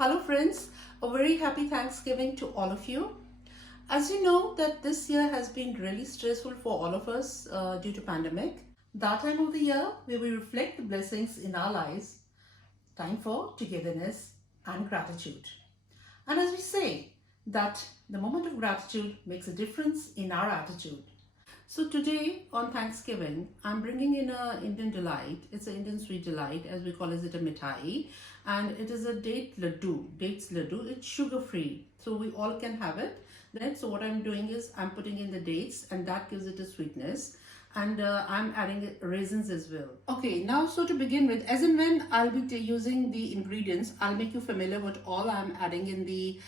Hello friends, a very happy Thanksgiving to all of you. As you know that this year has been really stressful for all of us due to pandemic. That time of the year where we reflect the blessings in our lives, time for togetherness and gratitude. And as we say that the moment of gratitude makes a difference in our attitude. So today on Thanksgiving, I'm bringing in a Indian delight. It's an Indian sweet delight, as we call it a mithai, and it is a date ladoo. Dates ladoo. It's sugar free, so we all can have it. Then, so what I'm doing is I'm putting in the dates, and that gives it a sweetness. And I'm adding raisins as well. Okay, now so to begin with, as and when I'll be using the ingredients, I'll make you familiar with all I'm adding in the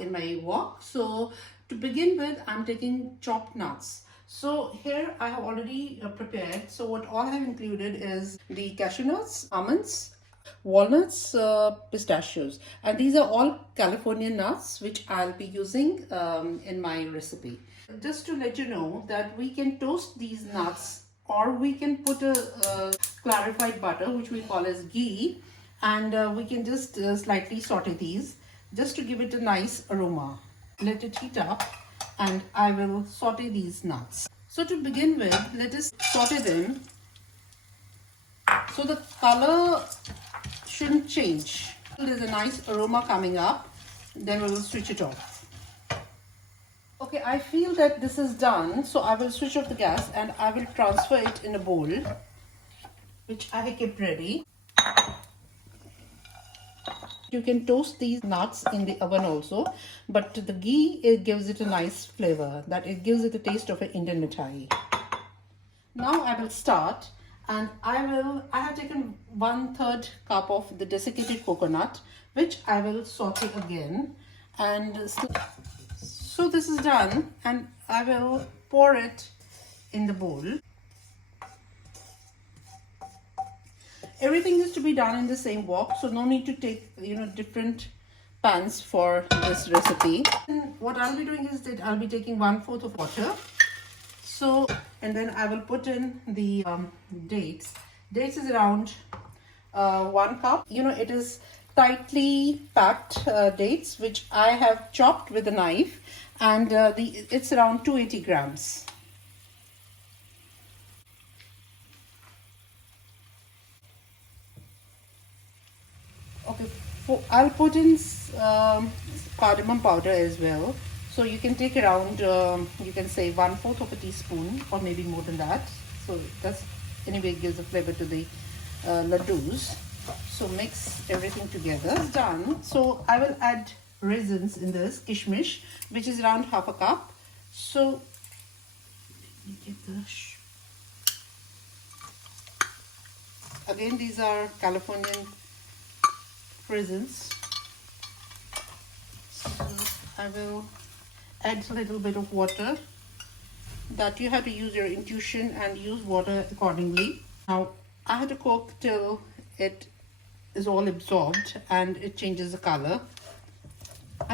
in my wok. So to begin with, I'm taking chopped nuts. So here I have already prepared. So what all I have included is the cashew nuts, almonds, walnuts, pistachios, and these are all California nuts which I'll be using in my recipe. Just to let you know that we can toast these nuts, or we can put a clarified butter which we call as ghee, and we can just slightly saute these just to give it a nice aroma. Let it heat up and I will saute these nuts. So to begin with, let us saute them so the color shouldn't change. There's a nice aroma coming up, then we will switch it off. Okay, I feel that this is done, so I will switch off the gas and I will transfer it in a bowl which I have kept ready. You can toast these nuts in the oven also, but the ghee, it gives it a nice flavor, that it gives it a taste of an Indian mithai. Now I will start, and I have taken 1/3 cup of the desiccated coconut, which I will saute again. And so this is done, and I will pour it in the bowl. Everything is to be done in the same wok, so no need to take different pans for this recipe. And what I'll be doing is that I'll be taking 1/4 of water. So, and then I will put in the dates. Dates is around 1 cup. It is tightly packed dates which I have chopped with a knife, and it's around 280 grams. Okay, I'll put in cardamom powder as well. So you can take around, you can say 1/4 of a teaspoon, or maybe more than that. So that's anyway gives a flavor to the ladoos. So mix everything together. It's done. So I will add raisins in this, kishmish, which is around 1/2 cup. So let me get the again, these are Californian raisins. So I will add a little bit of water. That you have to use your intuition and use water accordingly. Now I have to cook till it is all absorbed and it changes the color.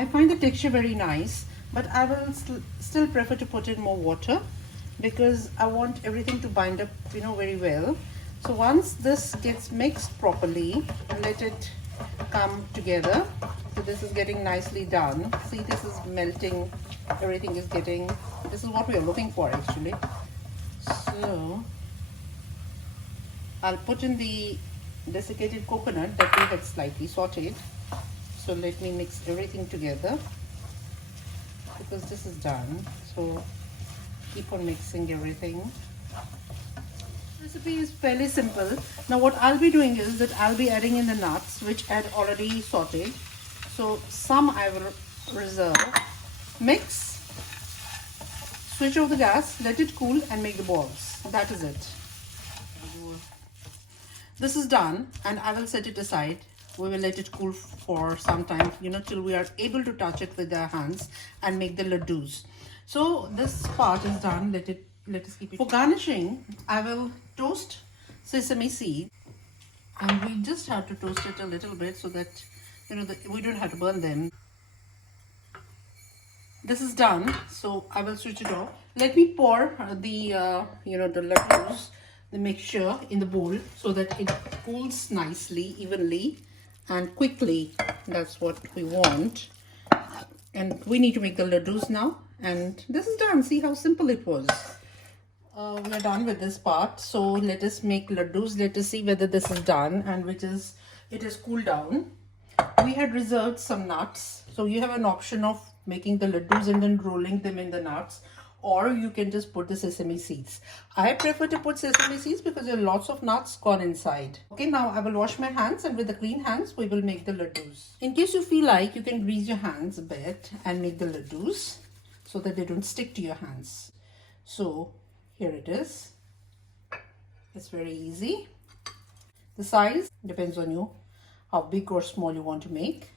I find the texture very nice, but I will still prefer to put in more water because I want everything to bind up very well. So once this gets mixed properly, let it come together. So this is getting nicely done. See, this is melting, everything is getting, this is what we are looking for actually. So I'll put in the desiccated coconut that we had slightly sauteed. So let me mix everything together because this is done. So keep on mixing everything. Recipe is fairly simple. Now what I'll be doing is that I'll be adding in the nuts which I had already sauteed. So some I will reserve. Mix, switch off the gas, let it cool and make the balls. That is it. This is done and I will set it aside. We will let it cool for some time, till we are able to touch it with our hands and make the ladoos. So this part is done. Let us keep it. For garnishing, I will toast sesame seed, and we just have to toast it a little bit so that we don't have to burn them. This is done, so I will switch it off. Let me pour the the ladoos, the mixture in the bowl so that it cools nicely, evenly and quickly. That's what we want. And we need to make the ladoos now. And this is done. See how simple it was. We are done with this part. So let us make ladoos. Let us see whether this is done and it is cooled down. We had reserved some nuts. So you have an option of making the ladoos and then rolling them in the nuts. Or you can just put the sesame seeds. I prefer to put sesame seeds because there are lots of nuts gone inside. Okay, now I will wash my hands, and with the clean hands, we will make the ladoos. In case you feel like, you can grease your hands a bit and make the ladoos so that they don't stick to your hands. So here it is. It's very easy. The size depends on you, how big or small you want to make.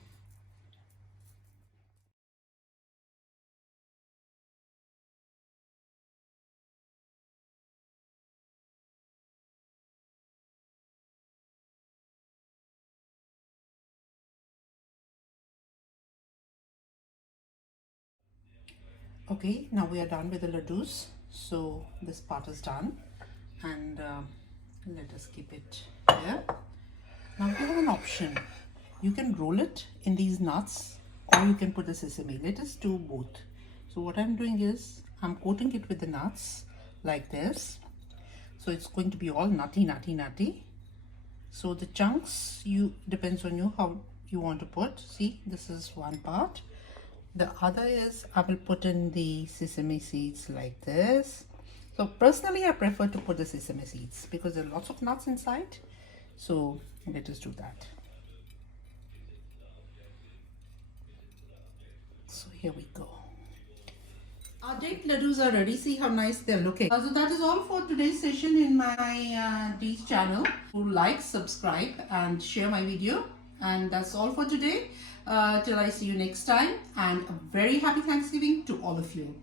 Okay, now we are done with the ladoos. So this part is done, and let us keep it here. Now you have an option. You can roll it in these nuts, or you can put the sesame. Let us do both. So what I'm doing is I'm coating it with the nuts like this. So it's going to be all nutty, nutty, nutty. So the chunks, depends on you how you want to put. See, this is one part. The other is I will put in the sesame seeds like this. So personally, I prefer to put the sesame seeds because there are lots of nuts inside. So let us do that. So here we go. Our date ladoos are ready. See how nice they're looking. So that is all for today's session in my Date's channel. Like, subscribe and share my video. And that's all for today. Till I see you next time. And a very happy Thanksgiving to all of you.